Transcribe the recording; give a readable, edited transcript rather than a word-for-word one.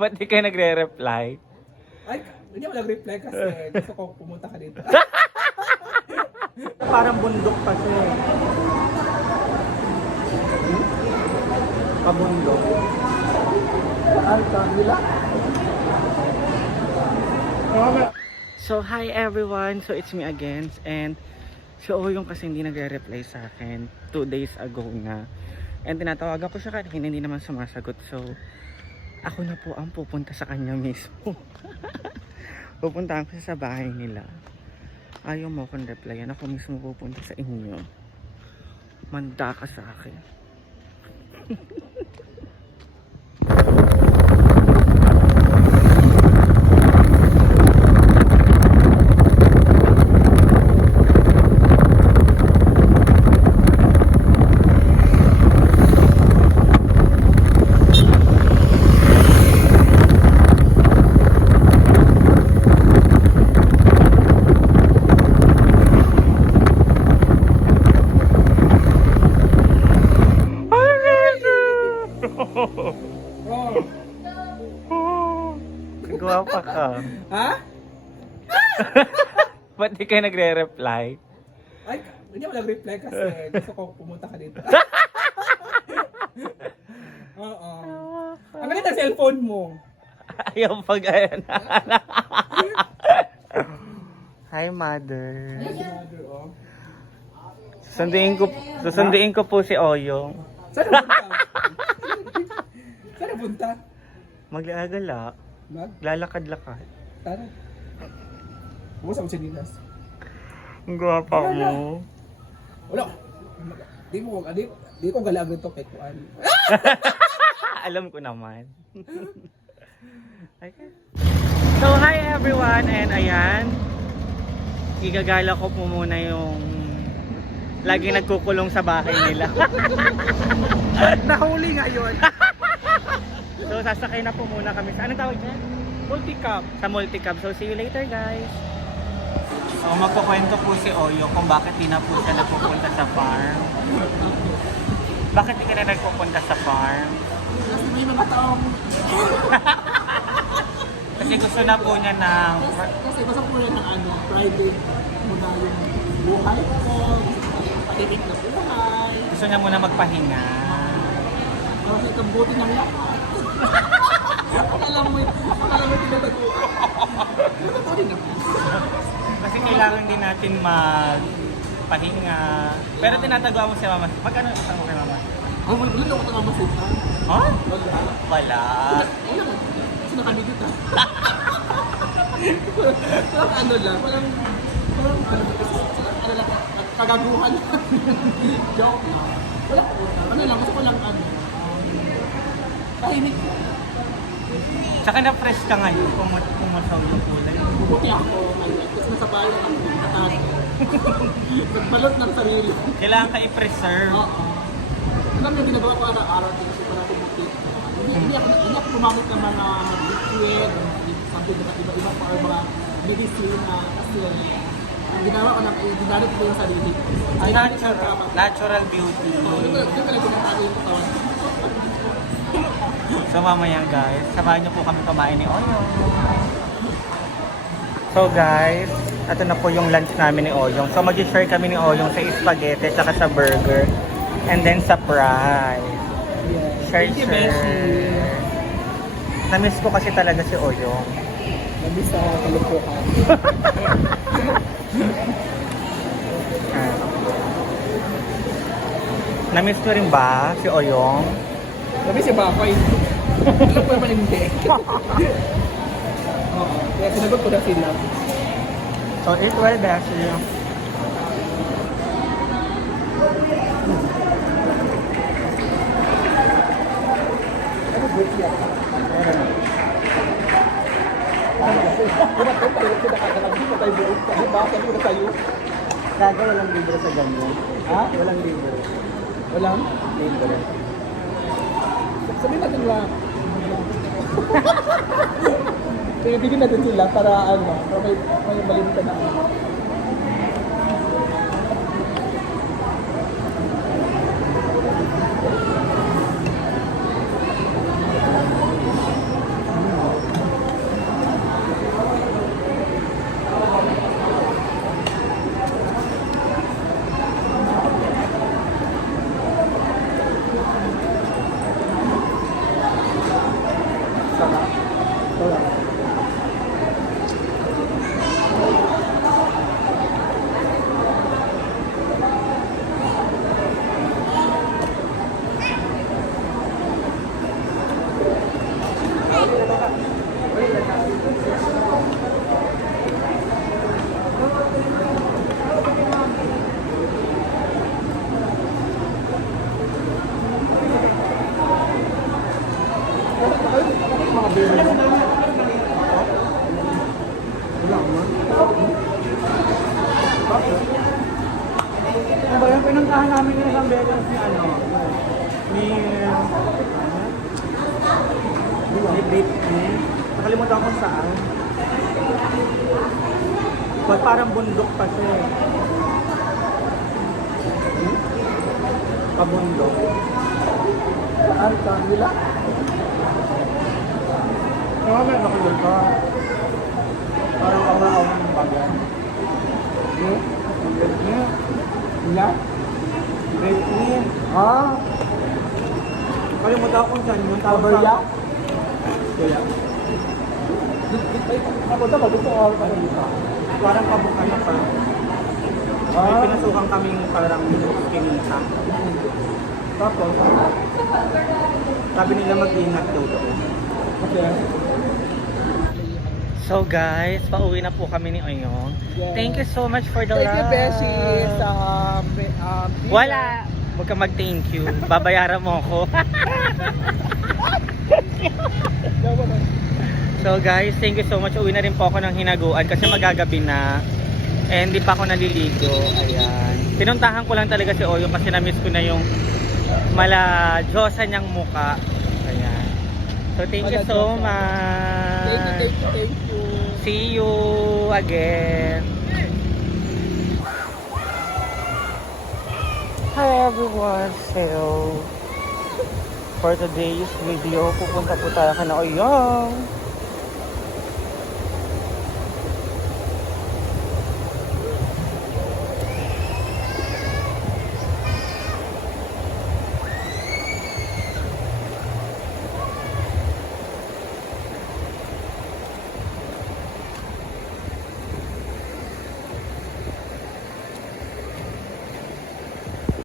Ba't di kayo nagre-reply? Ay, hindi ako nag-reply kasi gusto ko pumunta ka dito. Parang bundok kasi. Pabundok. Ay, nila. So, hi everyone! So, it's me again. And, si Oyong kasi hindi nagre-reply sa akin 2 days ago na. And tinatawagan ko siya kanina, hindi naman sumasagot. So, ako na po ang pupunta sa kanya mismo. Pupuntahan ko siya sa bahay nila. Ayaw mo akong replyan. Ako mismo pupunta sa inyo. Manda ka sa akin. Gwapa ka. Ha? Ba't di kayo nagre-reply? Ay, hindi ako nag-reply kasi gusto ko pumunta ka dito. Oo. Ang galit ang cellphone mo. Ayaw pag ayan. Hi, mother. Mother, oh. Susunduin ko po si Oyong. Saan na punta? Saan na punta? Maglalagala. Lalakad-lakad. Tara. Bukas ako sinilas. Ang gwapa mo. Wala. Di ko galang ito kay Kuan. Alam ko naman. Okay. So, hi everyone. And ayan. Igagala ko po muna yung lagi nagkukulong sa bahay nila. Nahuli nga yun. So, sasakay na po muna kami sa, anong tawag niya? Multicam. Sa multicab. So, see you later, guys. So, magkukwento po si Oyo kung bakit di na po siya nagpupunta sa farm. Bakit di ka na nagpupunta sa farm? Kasi may mga taong... Kasi gusto na po niya ng... Kasi gusto ko yan ng private muna yung buhay ko. Patinig na buhay. Gusto niya muna magpahinga. Kasi kabuti ng lahat. Alam mo yung tinataguan. Tinataguan naman. Kasi kailangan din natin magpahinga. Pero tinatagawa mo si Mama. Magkano isa mo kay Mama? Ang wala na ako nakamasita. Ha? Wala. Wala. Wala man. Kasi nakamigit ah. Parang ano lang. Parang ano lang. Kagaguhan. Joke lang. Wala ko. Ano lang. Gusto ko lang tahimik. Tsaka na-fresh ka ngayon kung masawag yung kulay. Buti ako. Kasi nasa bahay lang ako. Katahan. Nagbalot ng sarili. Kailangan ka i-preserve. Oo. Alam niyo, ginagawa ko araw-araw din kasi para bumuti. Hindi ako gumamit ng mga liquid, something na iba-iba pa or mga medicine kasi ang ginawa ko lang ay ginamit ko yung sarili. Ay, Natural beauty. Hindi ko lang ginatago yung katawan. So mamaya guys, samahan niyo po kami kumain ni Oyong. So guys, ito na po yung lunch namin ni Oyong. So mag-share kami ni Oyong sa spaghetti at sa burger. And then sa fries. Share. Na-miss ko kasi talaga si Oyong. Nabis na kalungkuhan. Na-miss ko rin ba si Oyong? Nabis si Bakoy. Alam ko naman hindi. Oo. Kaya sinagot ko na sila. So eat well, Beshi. Ano good yan? Hindi mo tayo buong. Di ba? Sabi ko na sa'yo. Gaga, walang libre sa ganyan. Ha? Walang libre. Walang? Libre. Sabihin natin lang. Bigyan natin sila para may malimitan na Wala man. Bakit? Ano ba yung pinuntahan namin yung isang beses ni ano? Ni Britney. Nakalimutan ko saan. But parang bundok pa siya eh. Pabundok. Saan ka nila? Kaya may nakalita. Parang kawaw ng bagan. Britney. Nila? Britney. Ah, Kalimutan ko kung saan yung Kabarya? Kaya. Ako daw, dito ako pa dito. Parang pabukan na pa. May pinasukan kaming parang kinita. Tapos, Sabi nila mag-ingat daw doon. okay. So guys, pauwi na po kami ni Oyong. Yes. Thank you so much for the Thank you, ride. Beshi. Wala! Huwag ka mag-thank you. Babayaran mo ako. So guys, thank you so much. Uwi na rin po ako ng hinaguan kasi magagabi na. Eh, hindi pa ako naliligo. Ayan. Pinuntahan ko lang talaga si Oyong kasi na-miss ko na yung mala-Diyosa niyang muka. Ayan. So thank you so much. Thank you. See you again. Hi everyone. So for today's video, pupunta po tayo kay Oyong.